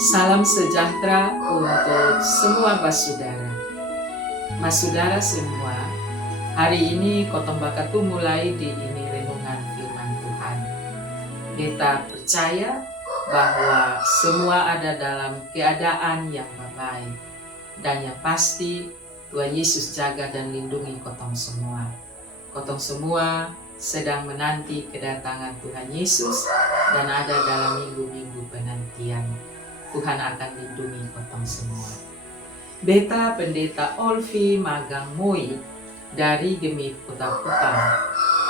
Salam sejahtera untuk semua basudara. Masudara semua, hari ini Kotong Bakatu mulai di ini renungan firman Tuhan. Kita percaya bahwa semua ada dalam keadaan yang baik. Dan yang pasti Tuhan Yesus jaga dan lindungi Kotong semua. Kotong semua sedang menanti kedatangan Tuhan Yesus dan ada dalam minggu-minggu penantian. Tuhan akan lindungi Kotong semua. Beta Pendeta Olvi Magang Moi dari Gemit Kota Kupang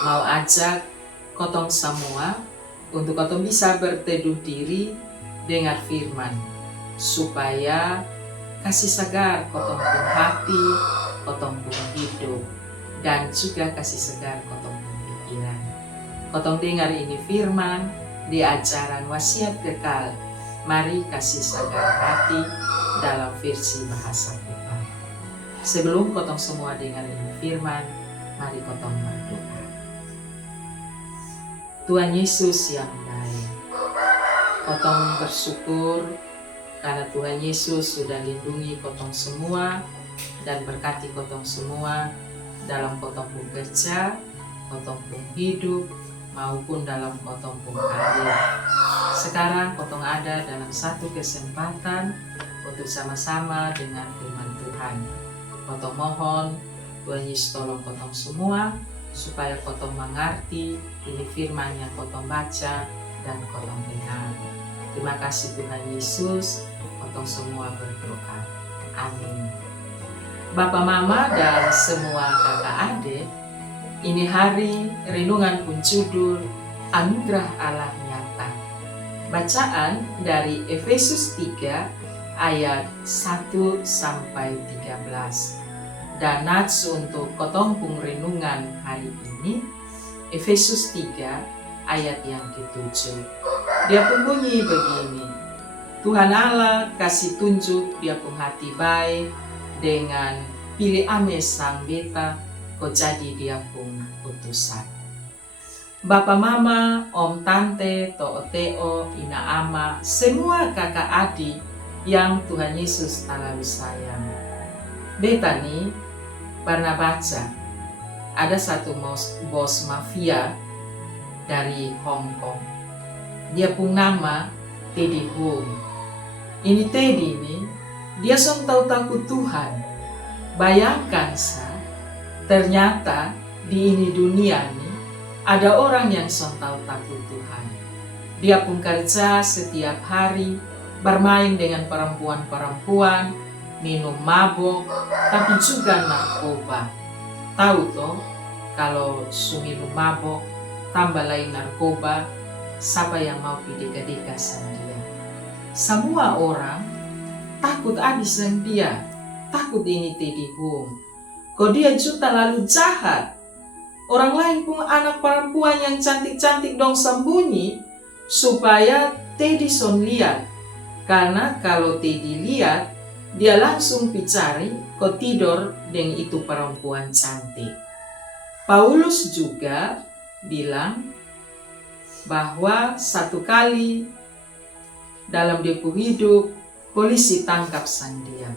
mau ajak Kotong semua untuk Kotong bisa berteduh diri dengar firman supaya kasih segar Kotong pun hati, Kotong pun hidup, dan juga kasih segar Kotong pun pikiran. Kotong dengar ini firman di ajaran wasiat kekal. Mari kasih segar hati dalam versi bahasa Kupang. Sebelum Kotong semua dengar ini firman, mari Kotong berdoa. Tuhan Yesus yang baik, Kotong bersyukur karena Tuhan Yesus sudah lindungi Kotong semua dan berkati Kotong semua dalam Kotong pun kerja, Kotong pun hidup, maupun dalam Kotong pun karir. Sekarang Kotong ada dalam satu kesempatan untuk sama-sama dengan firman Tuhan. Kotong mohon Tuhan Yesus tolong Kotong semua supaya Kotong mengerti ini firman yang Kotong baca dan Kotong dengar. Terima kasih Tuhan Yesus, Kotong semua berdoa. Amin. Bapak Mama dan semua kakak adik, ini hari renungan pun judul Anugerah Allah Nyata. Bacaan dari Efesus 3 ayat 1-13. Dan nats untuk Kotong pun renungan hari ini Efesus 3 ayat yang ke-7. Dia pun bunyi begini. Tuhan Allah kasih tunjuk dia pun hati baik dengan pilih ame sang beta kau jadi dia pun utusan. Bapak mama, om tante, teo, ina ama, semua kakak adik yang Tuhan Yesus terlalu sayang. Beta nih pernah baca ada satu bos mafia dari Hong Kong. Dia pun nama Teddy Hung. Ini Teddy nih, dia son tahu takut Tuhan. Bayangkan ternyata di ini dunia nih ada orang yang son tahu takut Tuhan. Dia pun kerja setiap hari, bermain dengan perempuan-perempuan, minum mabok, tapi juga narkoba. Tahu toh, kalau minum mabok, tambah lain narkoba, siapa yang mau deka-deka sama dia? Semua orang takut habis dengan dia, takut ini Teddy Hung. Kok dia juga lalu jahat. Orang lain pun anak perempuan yang cantik-cantik dong sembunyi supaya Teddy son lihat. Karena kalau Teddy lihat, dia langsung cari kok tidur dengan itu perempuan cantik. Paulus juga bilang bahwa satu kali dalam dia hidup, polisi tangkap dia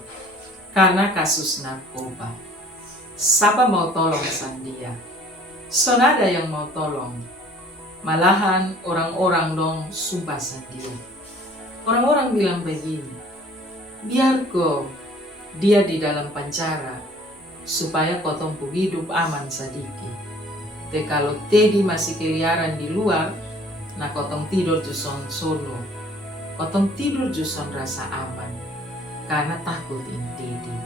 karena kasus narkoba. Siapa mau tolong dia? Son ada yang mau tolong. Malahan orang-orang dong sumpah dia. Orang-orang bilang begini, biar kok dia di dalam penjara supaya Kotong hidup aman sedikit. Tapi kalau Teddy masih keliaran di luar, nah Kotong tidur juson sono. Kotong tidur juson rasa aman karena takut ini Teddy.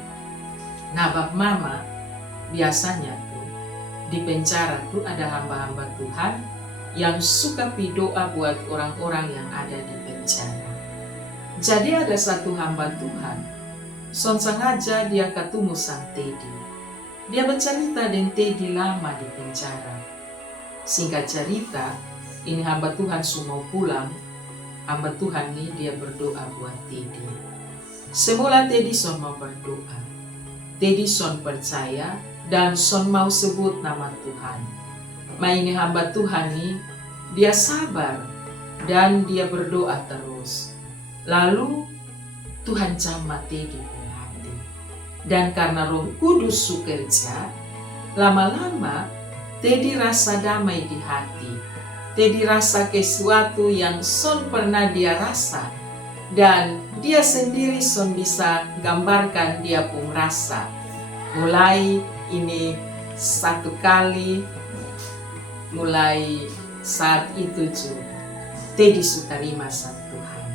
Nah bab mama, biasanya tuh di penjara tuh ada hamba-hamba Tuhan yang suka berdoa buat orang-orang yang ada di penjara. Jadi ada satu hamba Tuhan, son sengaja dia ketemu sang Teddy. Dia bercerita dengan Teddy lama di penjara. Singkat cerita, ini hamba Tuhan semua pulang. Hamba Tuhan ini dia berdoa buat Teddy. Semula Teddy son mau berdoa. Teddy son percaya dan son mau sebut nama Tuhan. Ini hamba Tuhan ini dia sabar dan dia berdoa terus. Lalu Tuhan jamah tedi pung hati. Dan karena Roh Kudus sukerja, lama-lama tedi rasa damai di hati. Tedi rasa sesuatu yang son pernah dia rasa. Dan dia sendiri son bisa gambarkan dia pun rasa. Mulai ini satu kali, mulai saat itu juga tedi suka terima sama Tuhan.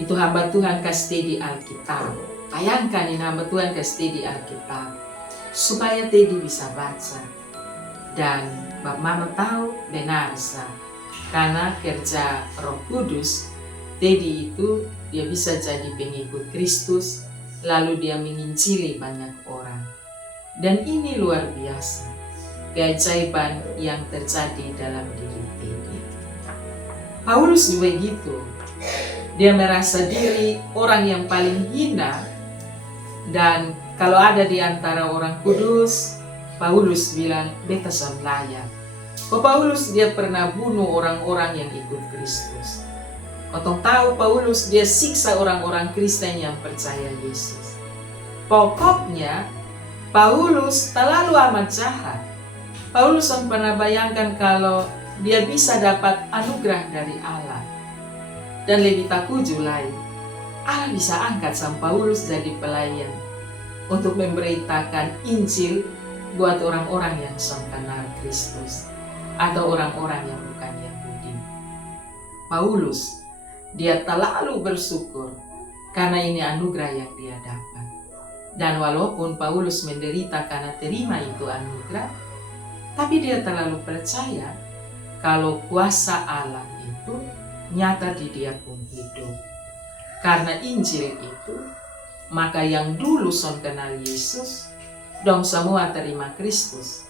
Itu hamba Tuhan kasih di Alkitab. Bayangkan ini hamba Tuhan kasih di Alkitab. Supaya tedi bisa baca. Dan Bapak Mama tahu benar sah. Karena kerja Roh Kudus, tedi itu dia bisa jadi pengikut Kristus. Lalu dia menginjili banyak orang. Dan ini luar biasa. Keajaiban yang terjadi dalam diri tedi. Paulus juga gitu. Dia merasa diri orang yang paling hina. Dan kalau ada di antara orang kudus, Paulus bilang, beta son layak. Paulus dia pernah bunuh orang-orang yang ikut Kristus. Otong tahu Paulus dia siksa orang-orang Kristen yang percaya Yesus. Pokoknya, Paulus terlalu amat jahat. Paulus pernah bayangkan kalau dia bisa dapat anugerah dari Allah. Dan lebih takjub lain, Allah bisa angkat sang Paulus jadi pelayan untuk memberitakan Injil buat orang-orang yang son kenal Kristus atau orang-orang yang bukan Yahudi. Paulus, dia terlalu bersyukur karena ini anugerah yang dia dapat. Dan walaupun Paulus menderita karena terima itu anugerah, tapi dia terlalu percaya kalau kuasa Allah itu nyata di dia pun hidup. Karena Injil itu, maka yang dulu son kenal Yesus, dong semua terima Kristus.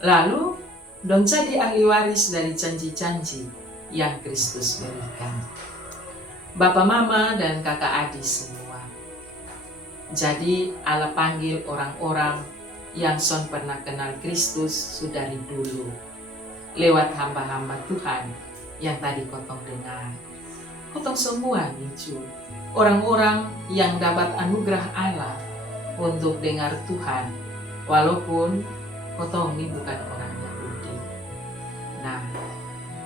Lalu, dong jadi ahli waris dari janji-janji yang Kristus berikan. Bapak, Mama, dan kakak adik semua. Jadi Allah panggil orang-orang yang son pernah kenal Kristus sudah dari dulu. Lewat hamba-hamba Tuhan yang tadi kotong dengar. Kotong semua nicu. Orang-orang yang dapat anugerah Allah untuk dengar Tuhan. Walaupun kotong ini bukan orang Yahudi. Nah,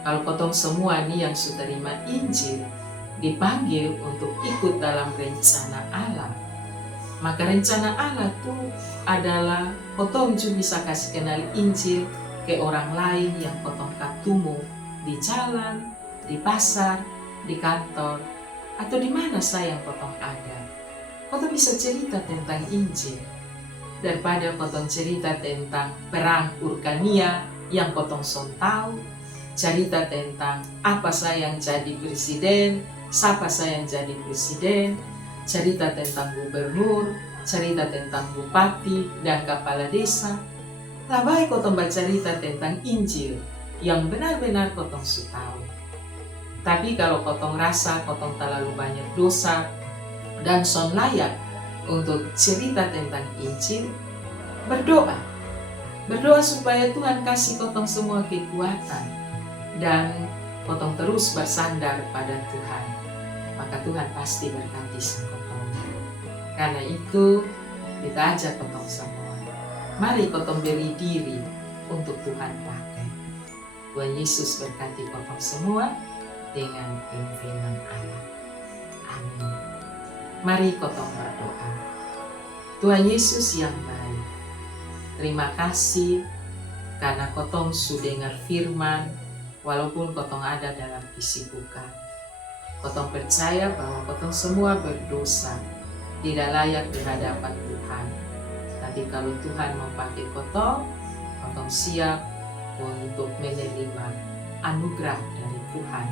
kalau kotong semua nih yang sudah terima Injil, dipanggil untuk ikut dalam rencana Allah. Maka rencana Allah itu adalah kotong juga bisa kasih kenal Injil ke orang lain yang kotong ketemu di jalan, di pasar, di kantor, atau di mana saya yang kotong ada. Kotong bisa cerita tentang Injil daripada kotong cerita tentang perang Urkania yang kotong son tahu, cerita tentang apa saya yang jadi presiden, siapa saya yang jadi presiden, cerita tentang gubernur, cerita tentang bupati dan kepala desa. Lebih kotong bercerita tentang Injil yang benar-benar kotong tahu. Tapi kalau kotong rasa kotong terlalu banyak dosa dan son layak untuk cerita tentang Injil, berdoa. Berdoa supaya Tuhan kasih kotong semua kekuatan dan kotong terus bersandar pada Tuhan. Maka Tuhan pasti berkati sang kotong. Karena itu kita ajak kotong semua. Mari kotong beri diri untuk Tuhan pakai. Tuhan Yesus berkati kotong semua dengan firman Allah. Amin. Mari kotong berdoa. Tuhan Yesus yang baik, terima kasih karena kotong sudah dengar firman walaupun kotong ada dalam kesibukan. Kotong percaya bahwa kotong semua berdosa, tidak layak di hadapan Tuhan. Tapi kalau Tuhan memakai kotong, kotong siap untuk menerima anugerah dari Tuhan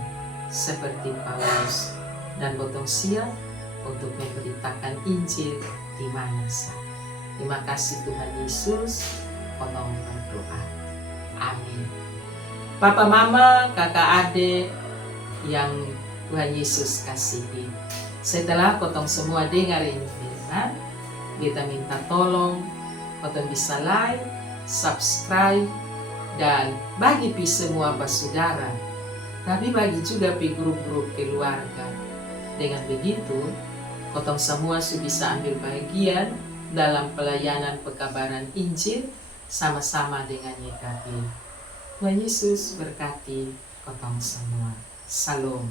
seperti Paulus, dan kotong siap untuk memberitakan Injil di mana saja. Terima kasih Tuhan Yesus, kotong berdoa. Amin. Papa, Mama, kakak, adik yang Tuhan Yesus kasihi, setelah kotong semua dengar ini firman, kita minta tolong kotong bisa like, subscribe, dan bagi pi semua bersaudara, tapi bagi juga pi grup-grup keluarga. Dengan begitu, Kotong semua bisa ambil bagian dalam pelayanan pekabaran Injil sama-sama dengan YKB. Tuhan Yesus berkati kotong semua. Salam.